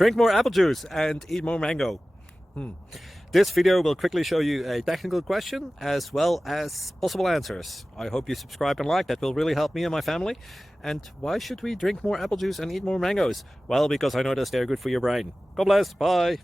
Drink more apple juice and eat more mango. This video will quickly show you a technical question as well as possible answers. I hope you subscribe and like, that will really help me and my family. And why should we drink more apple juice and eat more mangoes? Well, because I noticed they're good for your brain. God bless, bye!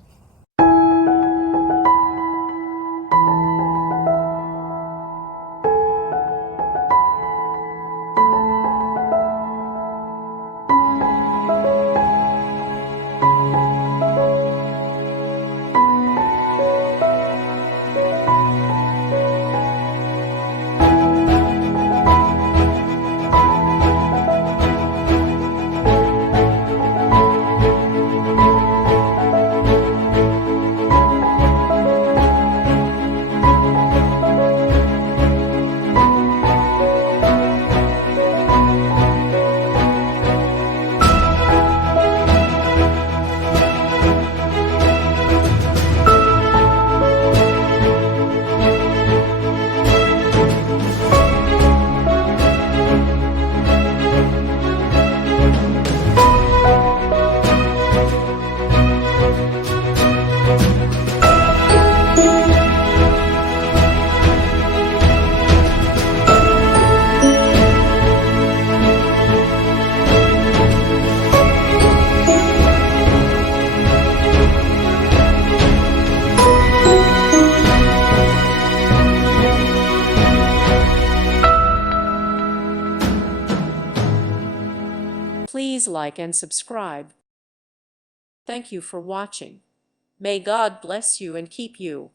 Please like and subscribe. Thank you for watching. May God bless you and keep you.